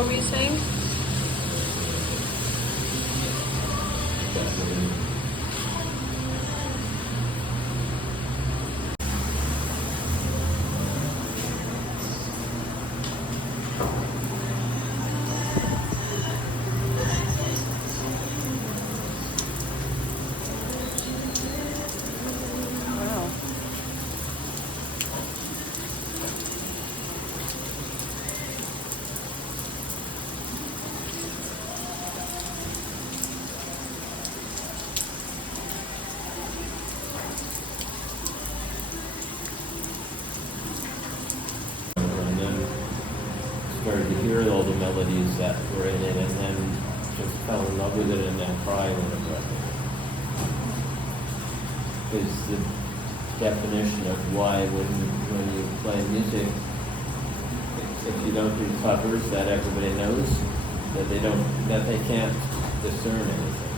What were you saying? Started to hear all the melodies that were in it, and then just fell in love with it, and then cried when it was. Is the definition of why when you play music, if you don't do covers that everybody knows, that they can't discern anything.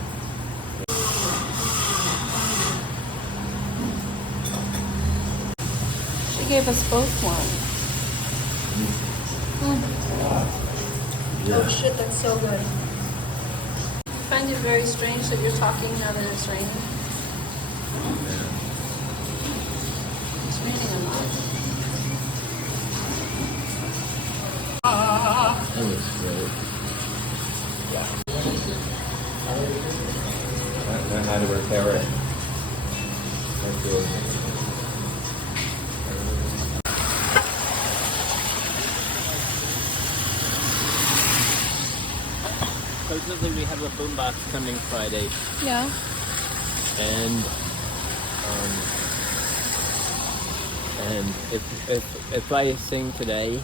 She gave us both one. Yeah. Oh shit, that's so good. I find it very strange that you're talking now that it's raining. It's raining a lot. That was great. Yeah. I know how to repair it. That's good. Supposedly we have a boombox coming Friday, Yeah. and if I sing today,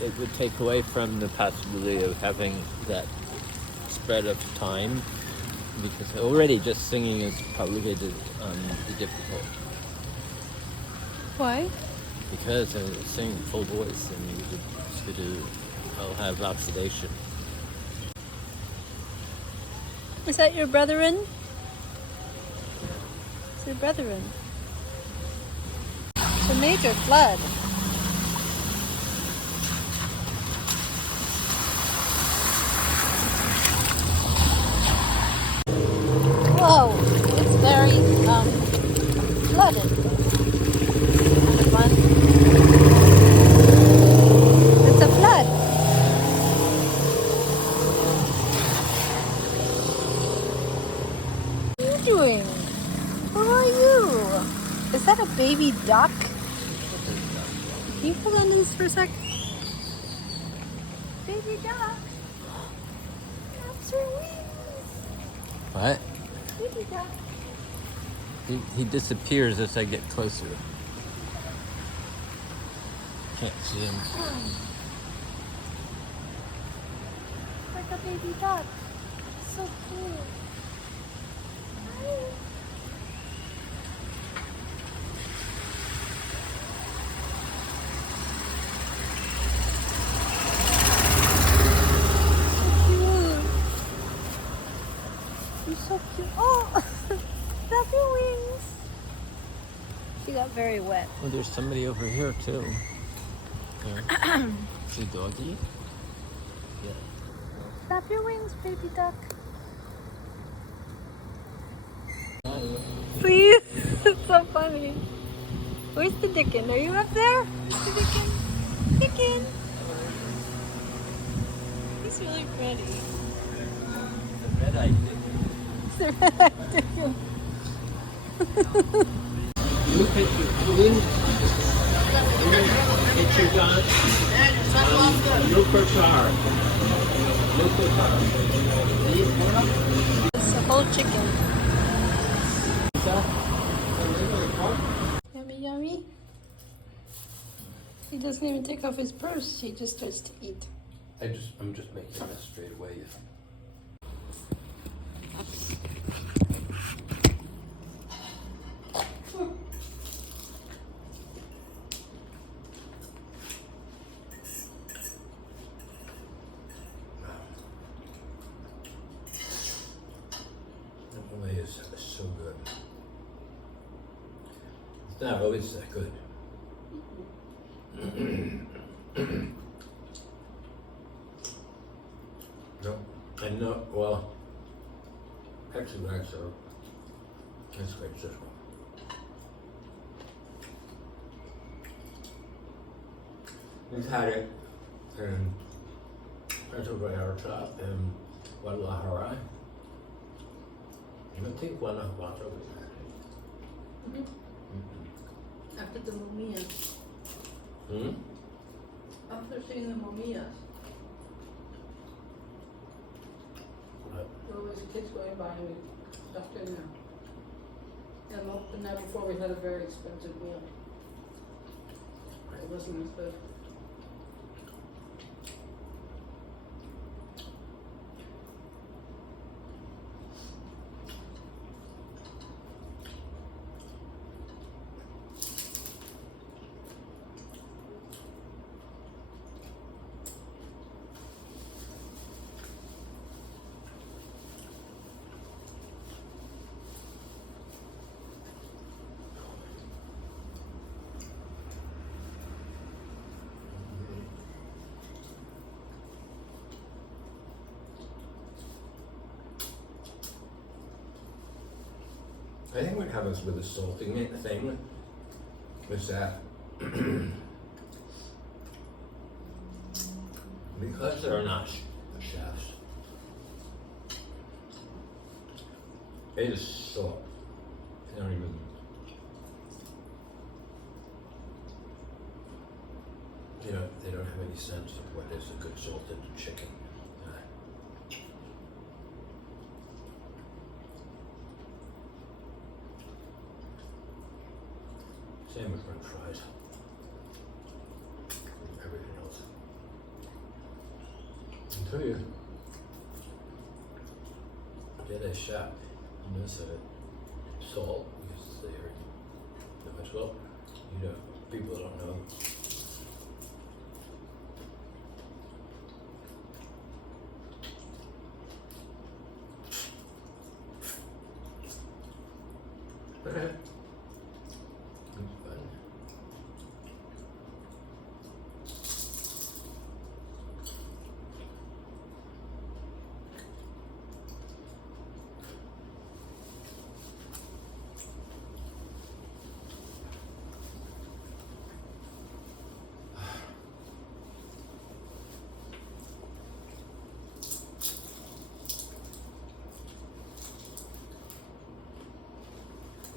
it would take away from the possibility of having that spread of time, because already just singing is probably be difficult. Why? Because I sing full voice and I'll have oxidation. Is that your brethren? It's your brethren. It's a major flood. Whoa, it's very flooded. Fun. It's a flood. What are you doing? Who are you? Is that a baby duck? Can you hold on to this for a sec? Baby duck. That's her wings. What? Baby duck. He disappears as I get closer. Can't see him. Like a baby duck. So cute. Hi. You're so cute. Oh, flap your wings. She got very wet. Oh, there's somebody over here too. Is it a doggy? Yeah. Flap your wings, baby duck. Please. It's so funny. Where's the Dickon? Are you up there? The Dickon? Dickon. He's really pretty. The red-eyed It's the red-eyed Dickon. Look at your wings. It's your gun. Look for car. Look for car. It's a whole chicken. Yummy, yummy. He doesn't even take off his purse. He just starts to eat. I'm just making a mess straight away. Is so good. not always that good. No, and no, well, actually, wax are, that's great as well. We've had it in Puerto Vallarta and Guadalajara. I think Guanajuato we had it. After the mumia. After seeing the mumias. What? There was kids going by and we ducked in there. And the night before we had a very expensive meal. It wasn't as good. I think what happens with the salting thing is that because they're not chefs, they just salt. They don't even. They don't have any sense of what is a good salted chicken. Same with french fries. Everything else. Until you get a shot in this of it, salt, because they're as well, people don't know. Okay.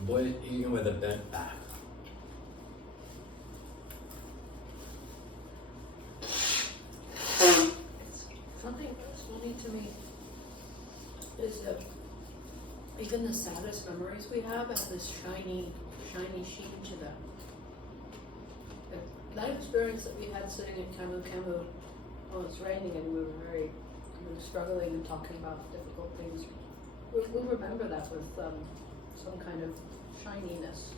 Boy eating with a bent back. Something that's funny to me is that even the saddest memories we have this shiny sheen to them. That experience that we had sitting at CamuCamu, well, it's raining and we were struggling and talking about difficult things. We remember that with some kind of shininess.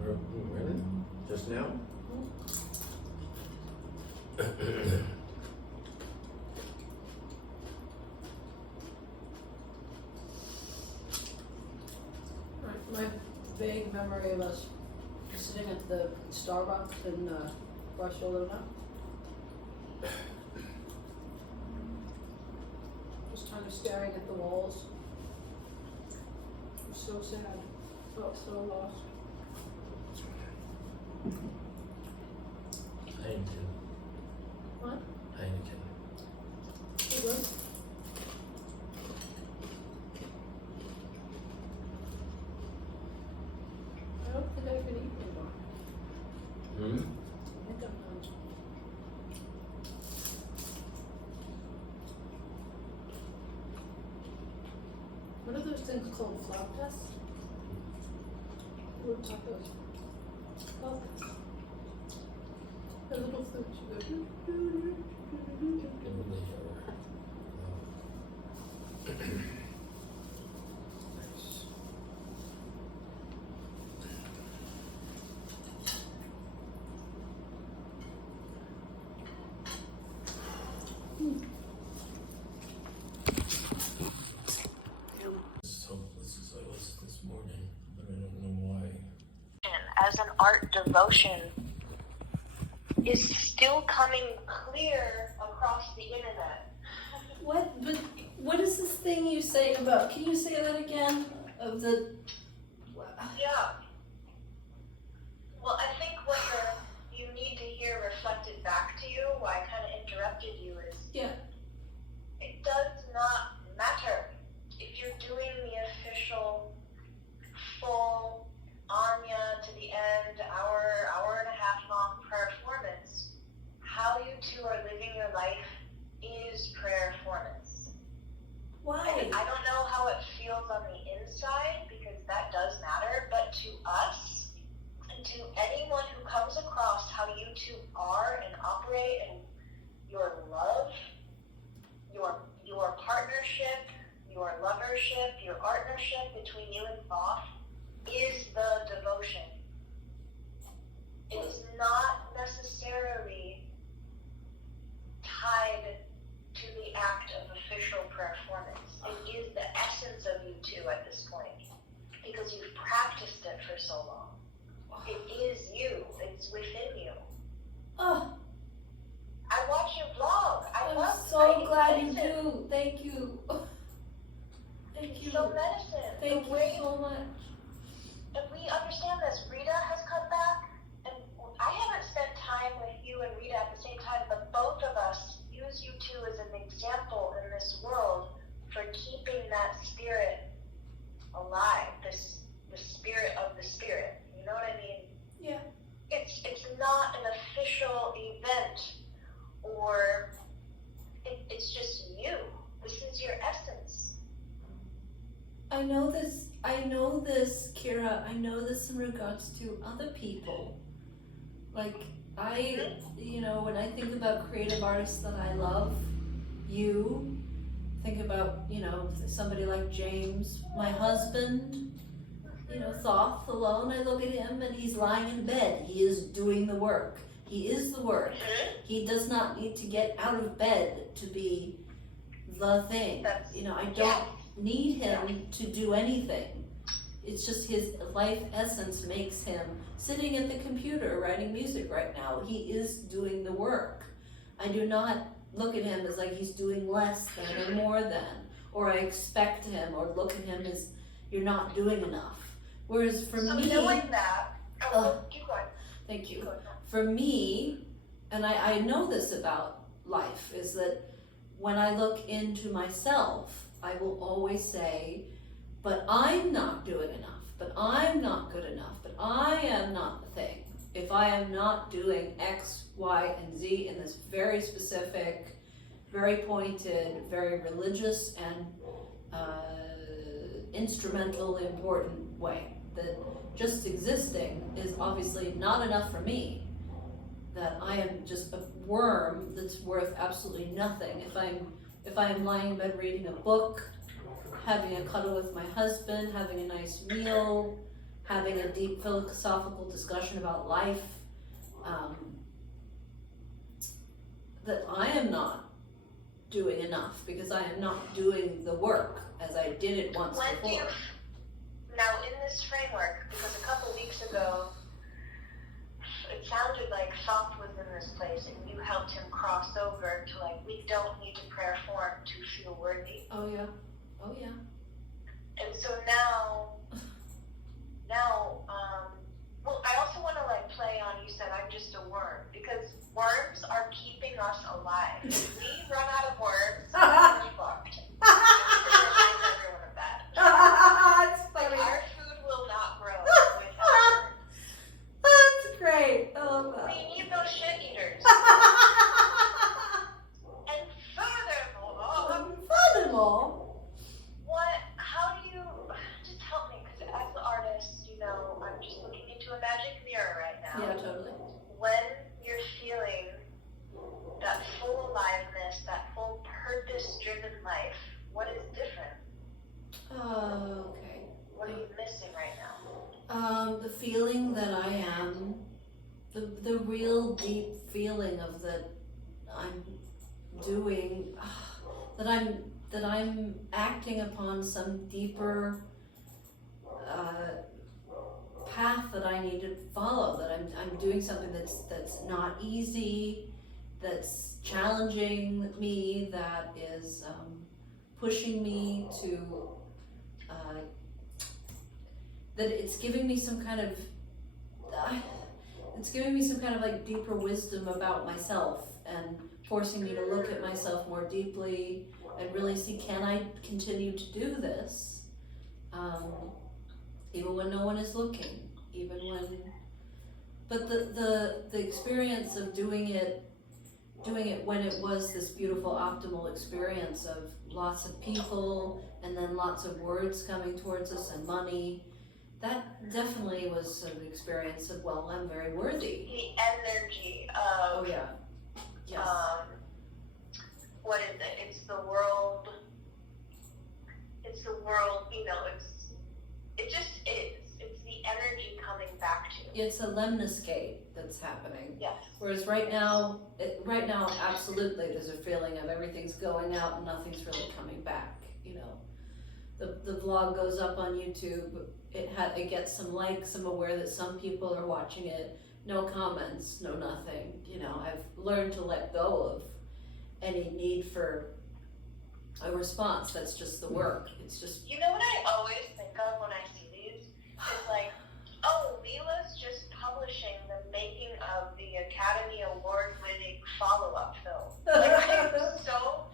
Really? Just now? My vague memory of us sitting at the Starbucks in Barcelona. Just kind of staring at the walls. It was so sad. Felt so lost. Heineken. What? Heineken. It was? I don't think I can eat anymore. I think I'm done. What are those things called? Flautas? What tacos? Flautas. The little flutes you go. Nice. So hopeless as I was this morning, but I don't know why. as an art devotion is still coming clear across the internet. What is this thing you say about, can you say that again? Of the... Yeah. Well, I think what you need to hear reflected back to you, why I kind of interrupted you, is it does not matter if you're doing the official, full, Anya to the end, hour and a half long prayer performance. How you two are living your life is prayer performance. Why? I don't know how it feels on the inside, because that does matter, but to us, and to anyone who comes across how you two are and operate, and your love, your partnership, your lovership, your partnership between you and Thoth is the devotion. It is not necessarily tied to the act of official performance. It is the essence of you two at this point, because you've practiced it for so long. It is you. It's within you. Oh, I watch your vlog. I'm so glad you do. Thank you. Thank you. So medicine. Thank you so much. If we understand this, Rita has come back, and I haven't spent time with you and Rita at the same time, but both of us use you two as an example in this world for keeping that spirit alive, the spirit of the spirit. You know what I mean? Yeah. It's not an official event, or it's just you. This is your essence. I know this, Kyra, I know this in regards to other people. Like, when I think about creative artists that I love, think about, somebody like James, my husband, Thoth alone, I look at him and he's lying in bed. He is doing the work. He is the work. He does not need to get out of bed to be the thing. I don't need him to do anything. It's just his life essence makes him sitting at the computer writing music right now. He is doing the work. I do not look at him as like he's doing less than or more than, or I expect him or look at him as you're not doing enough. Whereas for me, knowing that, keep going. Thank you. For me, and I know this about life, is that when I look into myself, I will always say, but I'm not doing enough, but I'm not good enough, but I am not the thing. If I am not doing X, Y, and Z in this very specific, very pointed, very religious, and instrumental, important way, that just existing is obviously not enough for me. That I am just a worm that's worth absolutely nothing. If I am lying in bed reading a book, having a cuddle with my husband, having a nice meal, having a deep philosophical discussion about life, that I am not doing enough because I am not doing the work as I did it once before. Now in this framework, because a couple weeks ago, it sounded like Thoth was in this place and you helped him cross over to we don't need to prayer form to feel worthy. Oh yeah. And so now, well, I also want to play on, you said I'm just a worm, because worms are keeping us alive. If we run out of worms, we're fucked. Just to remind everyone of that. Our food will not grow without worms. That's great. I love that. We need those shit eaters. And furthermore, how do you, just help me, because as an artist, I'm just looking into a magic mirror right now. Yeah, totally. When you're feeling that full aliveness, that full purpose-driven life, what is different? Okay. What are you missing right now? The feeling that I am, the real deep feeling of that I'm doing, that I'm acting upon some deeper path that I need to follow, that I'm doing something that's not easy, that's challenging me, that is pushing me to, that it's giving me some kind of, like deeper wisdom about myself and forcing me to look at myself more deeply and really see, can I continue to do this? Even when no one is looking, but the experience of doing it when it was this beautiful optimal experience of lots of people and then lots of words coming towards us and money, that definitely was an experience of, well, I'm very worthy. The energy of, oh yeah, yes. What is it? It's the world, you know, it just is. It's the energy coming back to you. It's a lemniscate that's happening. Yes. Whereas right now, absolutely, there's a feeling of everything's going out and nothing's really coming back. You know, the vlog goes up on YouTube. It gets some likes. I'm aware that some people are watching it. No comments, no nothing. You know, I've learned to let go of any need for a response. That's just the work. It's just. You know what I always think of when I see these? It's like, oh, Lila's just publishing the making of the Academy Award-winning follow-up film. Like, I'm so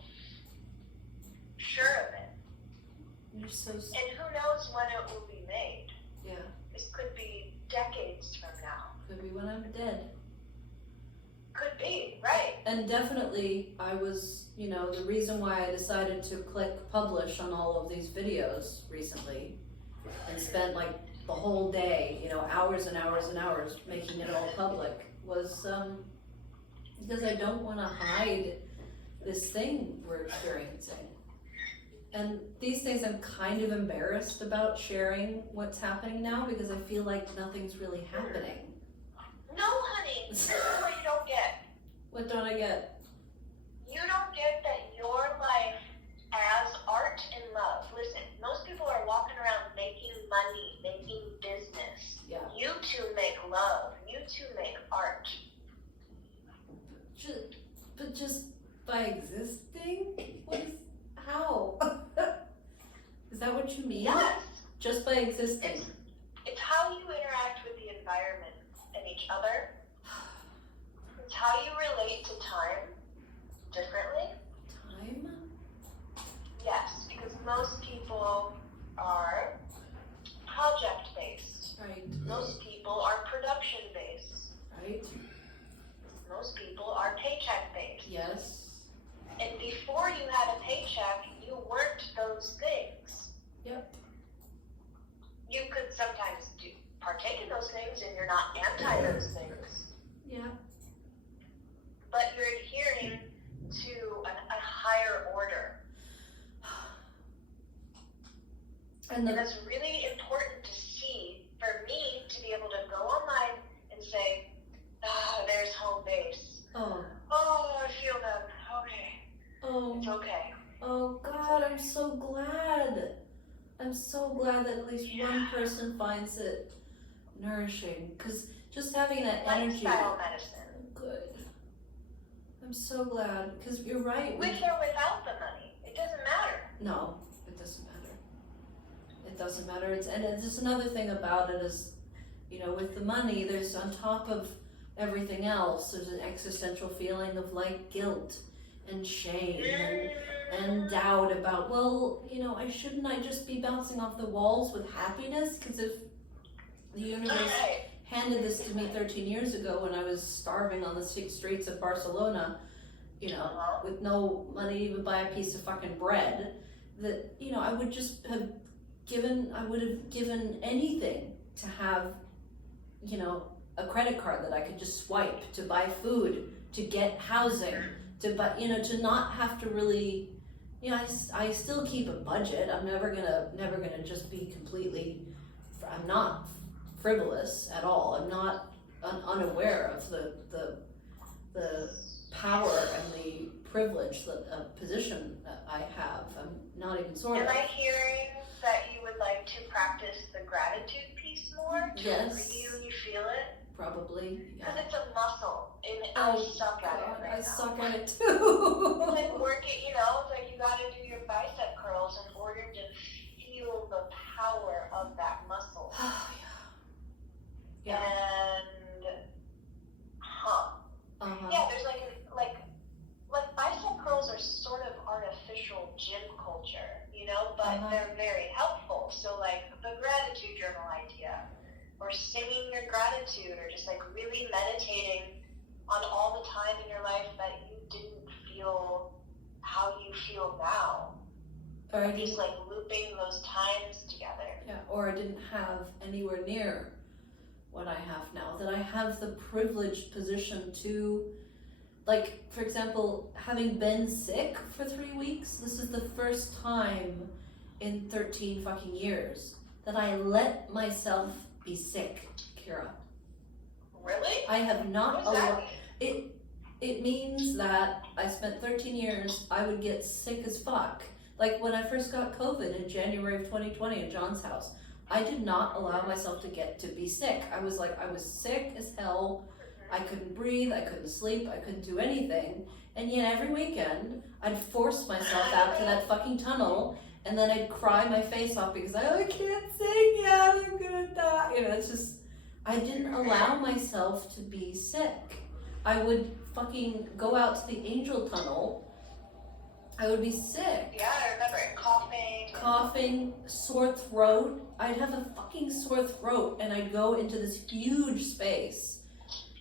sure of it. You're so. And who knows when it will be made? Yeah. This could be decades from now. Could be when I'm dead. Could be, right. And definitely, I was, you know, the reason why I decided to click publish on all of these videos recently and spent like the whole day, you know, hours and hours and hours making it all public was because I don't want to hide this thing we're experiencing. And these things I'm kind of embarrassed about sharing what's happening now because I feel like nothing's really happening. No, honey, this is what you don't get. What don't I get? You don't get that your life as art and love. Listen, most people are walking around making money, making business. Yeah. You two make love. You two make art. But just by existing? How? Is that what you mean? Yes. Just by existing? It's how you interact with the environment and each other. It's how you relate to time differently. Time? Yes, because most people are project-based. Right. Most people are production-based. Right? Most people are paycheck-based. Yes. And before you had a paycheck, you weren't those things. Yep. You could sometimes partake in those things, and you're not anti those things. Yeah. But you're adhering to a higher order. And that's really important to see for me to be able to go online and say, there's home base. Oh, I feel them. Okay. oh, It's okay. oh God, I'm so glad. I'm so glad that at least one person finds it nourishing. Because just having that energy. Lifestyle medicine. Good. I'm so glad. Because you're right. With or without the money. It doesn't matter. No, it doesn't matter. It doesn't matter. And just another thing about it is, you know, with the money, there's on top of everything else, there's an existential feeling of like guilt and shame and doubt about, well, you know, shouldn't I just be bouncing off the walls with happiness? Because if the universe handed this to me 13 years ago when I was starving on the streets of Barcelona, you know, with no money to even buy a piece of fucking bread, that, you know, I would have given anything to have, you know, a credit card that I could just swipe to buy food, to get housing, to buy, you know, to not have to really, you know, I still keep a budget. I'm never gonna just be completely, I'm not frivolous at all. I'm not unaware of the power and the privilege, position that I have. I'm not even sort of. Am I hearing that you would like to practice the gratitude piece? weeks more? Yes. For you feel it? Probably. Because Yeah. it's a muscle, and Oh, I suck at it God, right I now. suck at it It's too. like working, it's like you gotta do your bicep curls in order to feel the power of that muscle. Oh, yeah. And, Uh-huh. yeah, there's like bicep curls are sort of artificial gym culture, but they're very helpful. So like the gratitude journal idea, or singing your gratitude, or just like really meditating on all the time in your life that you didn't feel how you feel now. Or I Just didn't, like looping those times together. yeah, or I didn't have anywhere near what I have now. That I have the privileged position to, like, for example, having been sick for 3 weeks, this is the first time in 13 fucking years that I let myself be sick, Kyra. Really? I have not What does that allowed. It means that I spent 13 years, I would get sick as fuck. Like when I first got COVID in January of 2020 at John's house, I did not allow myself to be sick. I was sick as hell. I couldn't breathe, I couldn't sleep, I couldn't do anything. And yet every weekend, I'd force myself out to that fucking tunnel, and then I'd cry my face off because I can't sing yet, I'm gonna die. It's just, I didn't allow myself to be sick. I would fucking go out to the angel tunnel, I would be sick. Yeah, I remember it. Coughing, sore throat. I'd have a fucking sore throat, and I'd go into this huge space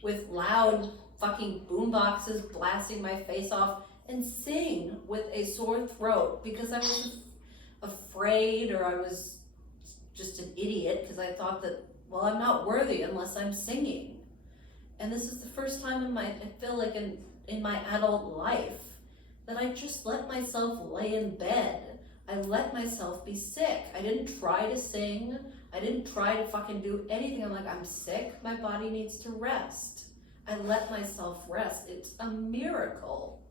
with loud fucking boomboxes blasting my face off and sing with a sore throat because I was afraid, or I was just an idiot because I thought that, well, I'm not worthy unless I'm singing. And this is the first time I feel like in my adult life that I just let myself lay in bed. I let myself be sick. I didn't try to sing. I didn't try to fucking do anything. I'm like, I'm sick. My body needs to rest. I let myself rest. It's a miracle.